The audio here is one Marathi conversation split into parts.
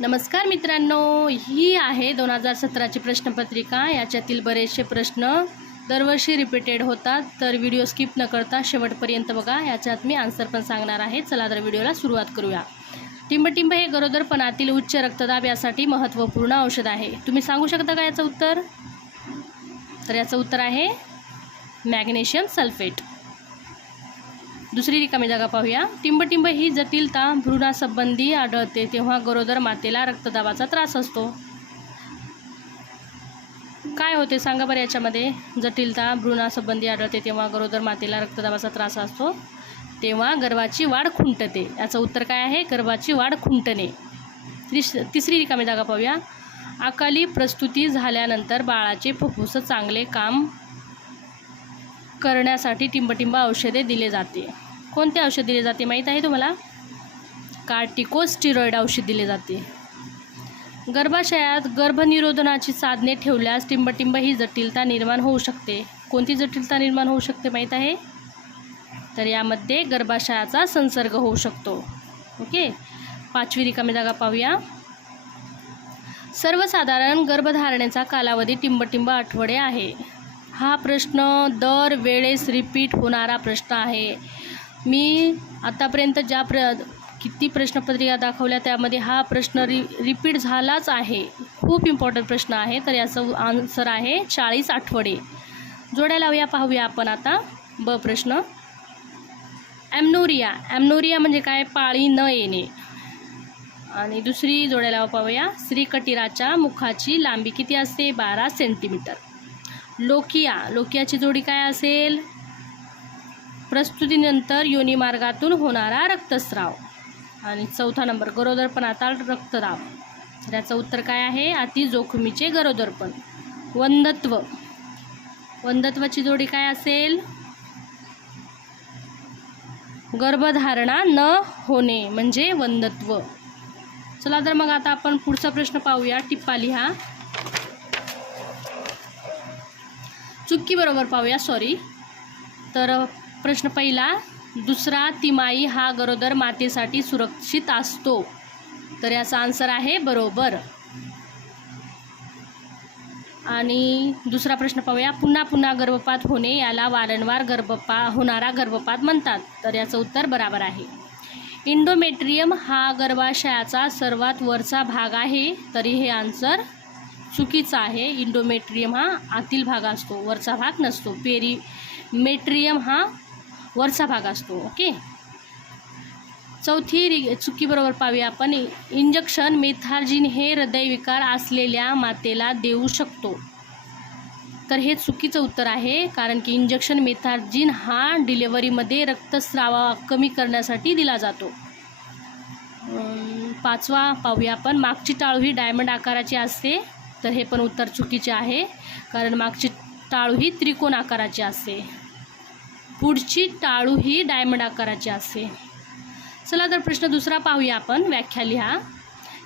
नमस्कार मित्रांनो, ही आहे 2017ची प्रश्नपत्रिका। याच्यातील बरेचसे प्रश्न दरवर्षी रिपीटेड होतात, तर व्हिडिओ स्किप न करता शेवटपर्यंत बघा। याच्यात मी आन्सर पण सांगणार आहे। चला तर व्हिडिओला सुरुवात करूया। टिंबटिंब हे गरोदरपणातील उच्च रक्तदाब यासाठी महत्त्वपूर्ण औषध आहे। तुम्ही सांगू शकता का याचं उत्तर? तर याचं उत्तर आहे मॅग्नेशियम सल्फेट। दुसरी रिकामी जागा पाहूया। टिंबटिंब ही जटिलता भ्रूणासंबंधी आढळते तेव्हा गरोदर मातेला रक्तदाबाचा त्रास असतो। काय होते सांगा बरं याच्यामध्ये? जटिलता भ्रूणासंबंधी आढळते तेव्हा गरोदर मातेला रक्तदाबाचा त्रास असतो, तेव्हा गर्भाची वाढ खुंटते। याचं उत्तर काय आहे? गर्भाची वाढ खुंटणे। तिसरी रिकामी जागा पाहूया। अकाली प्रसूती झाल्यानंतर बाळाचे फुफ्फुस चांगले काम करण्यासाठी टिंबटिंब औषधे दिले जाते। कोणते औषध दिले जाते माहीत आहे तुम्हाला? कार्टिकोस्टेरॉइड औषध दिले जाते। गर्भाशयात गर्भनिरोधनाची साधने ठेवल्यास टिंबटिंब ही जटिलता निर्माण होऊ शकते। कोणती जटिलता निर्माण होऊ शकते माहीत आहे? तर यामध्ये गर्भाशयाचा संसर्ग होऊ शकतो। ओके, पाचवी रिकामी जागा पाहूया। सर्वसाधारण गर्भधारणेचा कालावधी टिंबटिंब आठवडे आहे। हा प्रश्न दर वेळेस रिपीट होणारा प्रश्न आहे। मी आतापर्यंत ज्या किती प्रश्नपत्रिका दाखवल्या त्यामध्ये हा प्रश्न रिपीट झालाच आहे। खूप इम्पॉर्टंट प्रश्न आहे। तर याचं आन्सर आहे 40 आठवडे। जोड्या लावूया, पाहूया आपण आता ब प्रश्न। ॲम्नोरिया, ॲम्नोरिया म्हणजे काय? पाळी न येणे। आणि दुसरी जोड्या लावा पाहूया। स्त्रीकटिराच्या मुखाची लांबी किती असते? 12 सेंटीमीटर। लोकिया, लोकियाची जोडी काय असेल? प्रसूतीनंतर योनिमार्गातून होणारा रक्तस्राव। आणि चौथा नंबर गरोदरपणाचा रक्तदाब। तर याचं उत्तर काय आहे? अति जोखमीचे गरोदरपण। वंध्यत्व, वंध्यत्वाची जोडी काय असेल? गर्भधारणा न होणे म्हणजे वंध्यत्व। चला तर मग आता आपण पुढचा प्रश्न पाहूया। टिप्पा लिहा। चुकी बरोबर पाहूया, सॉरी। तर प्रश्न पहिला, दुसरा तिमाही हा गरोदर मातेसाठी सुरक्षित असतो। तर याचा आन्सर आहे बरोबर। आणि दुसरा प्रश्न पाहूया। पुन्हा पुन्हा गर्भपात होणे याला वारंवार होणारा गर्भपात म्हणतात। तर याचं उत्तर बरोबर आहे। इंडोमेट्रियम हा गर्भाशयाचा सर्वात वरचा भाग आहे, तरी हे आन्सर चुकीचं आहे। इंडोमेट्रियम हा आतील भाग असतो, वरचा भाग नसतो। पेरीमेट्रियम हा वरचा भाग असतो। ओके, चौथी चुकी बरोबर पाहूया आपण। इंजेक्शन मेथार्जिन हे हृदयविकार असलेल्या मातेला देऊ शकतो। तर हे चुकीचं उत्तर आहे, कारण की इंजेक्शन मेथार्जिन हा डिलिव्हरीमध्ये रक्तस्राव कमी करण्यासाठी दिला जातो। पाचवा पाहूया आपण। मागची टाळू ही डायमंड आकाराची असते। तर हे पण उत्तर चुकीचे आहे, कारण मागची टाळू ही त्रिकोण आकाराची असते, पुढची टाळू ही डायमंड आकाराची असते। चला तर प्रश्न दुसरा पाहूया आपण। व्याख्या लिहा।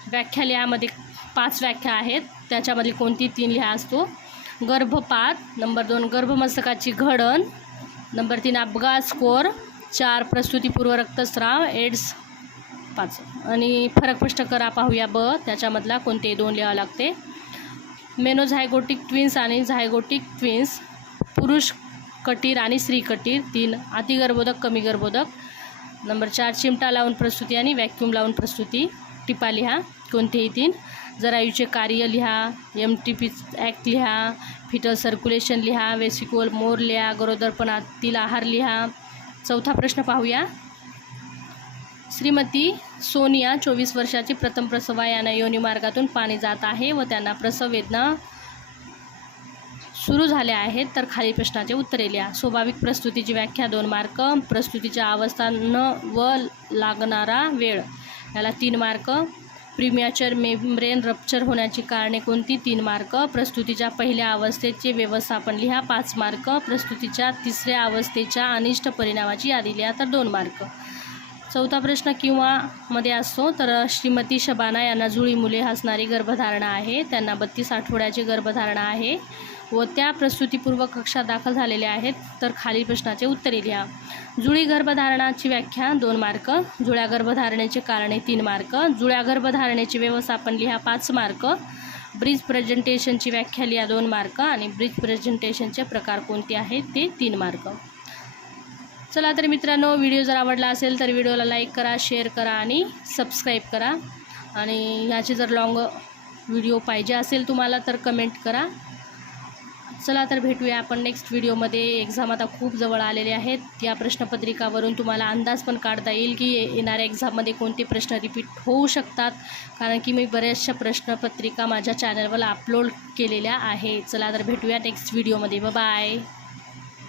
व्याख्या लिहामध्ये 5 व्याख्या आहेत, त्याच्यामध्ये कोणती 3 लिहा असतो? गर्भपात, नंबर 2 गर्भमस्तकाची घडण, नंबर 3 अपघात स्कोअर, 4 प्रसूतीपूर्व रक्तस्राव, एड्स 5। आणि फरक स्पष्ट करा पाहूया ब, त्याच्यामधला कोणते 2 लिहावं लागते? मेनोझायगोटिक ट्विन्स आणि झायगोटिक ट्विन्स, पुरुष कटीर आणि स्त्री कटीर 3, अतिगर्भोदक कमी गर्भोदक, नंबर 4 चिमटा लावून प्रसूती आणि व्हॅक्यूम लावून प्रसूती। टिपा लिहा कोणतेही 3। जरायूचे कार्य लिहा, MTP ॲक्ट लिहा, फिटल सर्क्युलेशन लिहा, वेसिकोल मोर लिहा, गरोदरपणातील आहार लिहा। चौथा प्रश्न पाहूया। श्रीमती सोनिया 24 वर्षाची प्रथम प्रसवायानं योनिमार्गातून पाणी जात आहे व त्यांना प्रसव वेदना सुरू झाल्या आहेत, तर खालील प्रश्नाचे उत्तरे लिहा। स्वाभाविक प्रसूतीची व्याख्या 2 मार्क, प्रसूतीच्या अवस्था न व लागणारा वेळ याला 3 मार्क, प्रीमॅच्युअर मेम्ब्रेन रप्चर होण्याची कारणे कोणती 3 मार्क, प्रसूतीच्या पहिल्या अवस्थेचे व्यवस्थापन लिहा 5 मार्क, प्रसूतीच्या तिसऱ्या अवस्थेच्या अनिष्ट परिणामाची यादी लिहा तर 2 मार्क। चौथा प्रश्न किंवा मध्ये असतो, तर श्रीमती शबाना यांना जुळी मुले असणारी गर्भधारणा आहे, त्यांना 32 आठवड्याची गर्भधारणा आहे व त्या प्रसूतीपूर्व कक्षात दाखल झालेले आहेत तर खालील प्रश्नाचे उत्तरे लिहा. जुळी गर्भधारणाची व्याख्या 2 मार्क, जुळ्या गर्भधारणेचे कारणे 3 मार्क, जुळ्या गर्भधारणेचे व्यवस्थापन लिहा 5 मार्क, ब्रीज प्रेझेंटेशनची व्याख्या लिहा 2 मार्क आणि ब्रीज प्रेझेंटेशनचे प्रकार कोणते आहेत ते 3 मार्क. चला तर मित्रांनो, व्हिडिओ जर आवडला असेल तर व्हिडिओला लाईक करा, शेअर करा आणि सबस्क्राईब करा. आणि ह्याचे जर लॉंग व्हिडिओ पाहिजे असेल तुम्हाला तर कमेंट करा. चला तर भेटूया आपण नेक्स्ट व्हिडिओमध्ये. एक्झाम आता खूप जवळ आलेले आहेत. या प्रश्नपत्रिकावरून तुम्हाला अंदाज पण काढता येईल की येणाऱ्या एक्झाममध्ये कोणते प्रश्न रिपीट होऊ शकतात, कारण की मी बऱ्याचशा प्रश्नपत्रिका माझ्या चॅनलवर अपलोड केलेल्या आहे. चला तर भेटूया नेक्स्ट व्हिडिओमध्ये. बाय.